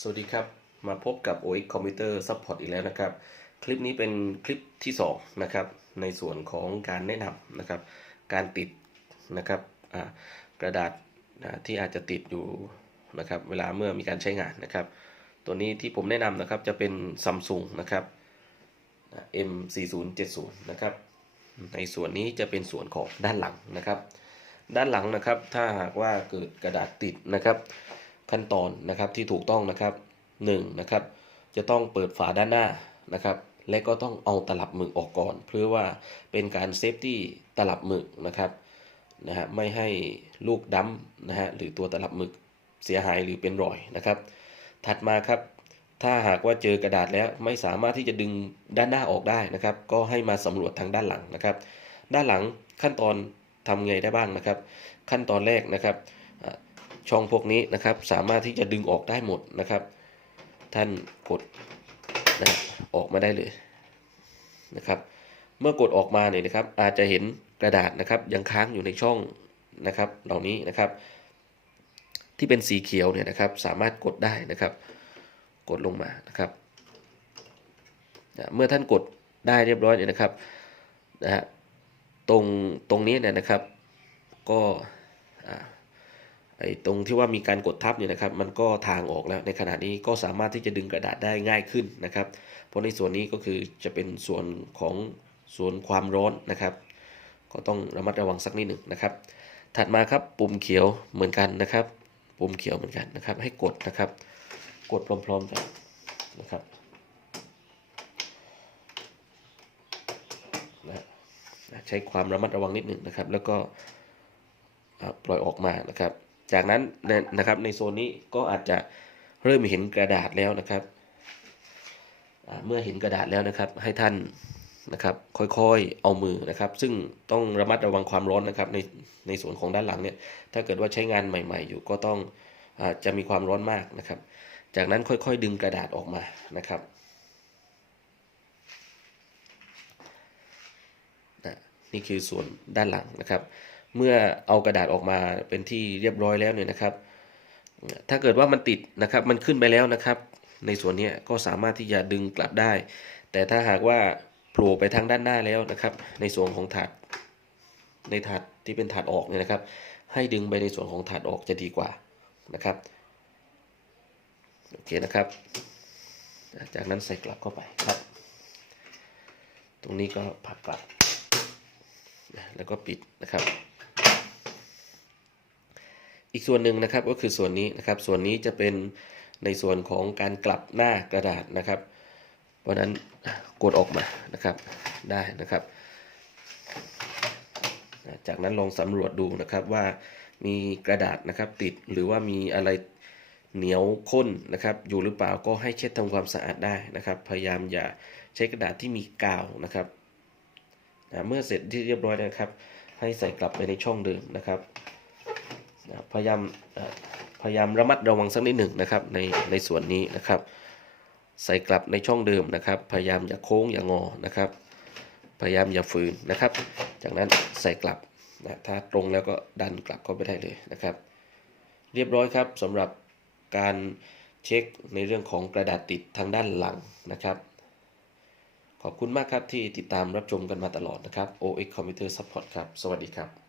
สวัสดีครับ มาพบกับ OX Computer Support อีกแล้วนะครับ คลิปนี้เป็นคลิปที่2นะครับในส่วนของการแนะนำนะครับ การติดนะครับกระดาษที่อาจจะติดอยู่นะครับ เวลาเมื่อมีการใช้งานนะครับ ตัวนี้ที่ผมแนะนำนะครับจะเป็น Samsung นะครับ M4070 นะครับ ในส่วนนี้จะเป็นส่วนของด้านหลังนะครับ ด้านหลังนะครับถ้าหากว่าเกิดกระดาษติดนะครับ ขั้นตอนนะครับที่ถูกต้องนะครับ1นะครับจะต้องเปิดฝาด้านหน้านะครับ และก็ต้องเอาตลับหมึกออกก่อน เพื่อว่าเป็นการเซฟตี้ตลับหมึกนะครับนะฮะไม่ให้ลูกดำนะฮะหรือตัวตลับหมึกเสียหายหรือเป็นรอยนะครับ ถัดมาครับถ้าหากว่าเจอกระดาษแล้วไม่สามารถที่จะดึงด้านหน้าออกได้นะครับ ก็ให้มาสำรวจทางด้านหลังนะครับ ด้านหลังขั้นตอนทำไงได้บ้างนะครับ ขั้นตอนแรกนะครับ ช่องพวกนี้นะครับ สามารถที่จะดึงออกได้หมดนะครับ ท่านกดนะออกมาได้เลยนะครับ เมื่อกดออกมาเนี่ยนะครับ อาจจะเห็นกระดาษนะครับ ยังค้างอยู่ในช่องนะครับ เหล่านี้นะครับ ที่เป็นสีเขียวเนี่ยนะครับ สามารถกดได้นะครับ กดลงมานะครับนะเมื่อท่านกดได้เรียบร้อยเนี่ยนะครับนะฮะตรงตรงนี้เนี่ยนะครับ ก็อ่า ไอ้ตรงที่ว่ามีการกดทับเนี่ยนะครับมันก็ทางออกแล้วในขณะนี้ก็สามารถที่จะดึงกระดาษได้ง่ายขึ้นนะครับ เพราะในส่วนนี้ก็คือจะเป็นส่วนของส่วนความร้อนนะครับ ก็ต้องระมัดระวังสักนิดหนึ่งนะครับ ถัดมาครับปุ่มเขียวเหมือนกันนะครับ ปุ่มเขียวเหมือนกันนะครับ ให้กดนะครับ กดพร้อมๆกันนะครับใช้ความระมัดระวังนิดหนึ่งนะครับ แล้วก็ปล่อยออกมานะครับ จากนั้นในนะครับในโซนนี้ก็อาจจะเริ่มเห็นกระดาษแล้วนะครับ เมื่อเห็นกระดาษแล้วนะครับ ให้ท่านนะครับค่อยๆเอามือนะครับ ซึ่งต้องระมัดระวังความร้อนนะครับในในส่วนของด้านหลังเนี่ยถ้าเกิดว่าใช้งานใหม่ ๆ อยู่ก็ต้องอาจะมีความร้อนมากนะครับ จากนั้นค่อยๆดึงกระดาษออกมานะครับนี่คือส่วนด้านหลังนะครับ เมื่อเอากระดาษออกมาเป็นที่เรียบร้อยแล้วเนี่ยนะครับ ถ้าเกิดว่ามันติดนะครับมันขึ้นไปแล้วนะครับ ในส่วนนี้ก็สามารถที่จะดึงกลับได้ แต่ถ้าหากว่าโผล่ไปทางด้านหน้าแล้วนะครับ ในส่วนของถาดในถาดที่เป็นถาดออกเนี่ยนะครับ ให้ดึงไปในส่วนของถาดออกจะดีกว่านะครับโอเคนะครับ จากนั้นใส่กลับเข้าไปครับ ตรงนี้ก็ผักกลับแล้วก็ปิดนะครับ อีกส่วนหนึ่งนะครับก็คือส่วนนี้นะครับ ส่วนนี้จะเป็นในส่วนของการกลับหน้ากระดาษนะครับ เพราะนั้นกดออกมานะครับได้นะครับ จากนั้นลองสำรวจดูนะครับว่ามีกระดาษนะครับติดหรือว่ามีอะไรเหนียวข้นนะครับ อยู่หรือเปล่าก็ให้เช็ดทำความสะอาดได้นะครับ พยายามอย่าใช้กระดาษที่มีกาวนะครับเมื่อเสร็จที่เรียบร้อยนะครับ ให้ใส่กลับไปในช่องเดิมนะครับ พยายามพยายามระมัดระวังสักนิดหนึ่งนะครับในในส่วนนี้นะครับ ใส่กลับในช่องเดิมนะครับ พยายามอย่าโค้งอย่างอนะครับ พยายามอย่าฝืนนะครับ จากนั้นใส่กลับนะถ้าตรงแล้วก็ดันกลับเข้าไปได้เลยนะครับ เรียบร้อยครับสำหรับการเช็คในเรื่องของกระดาษติดทางด้านหลังนะครับ ขอบคุณมากครับที่ติดตามรับชมกันมาตลอดนะครับ OX Computer Support ครับ สวัสดีครับ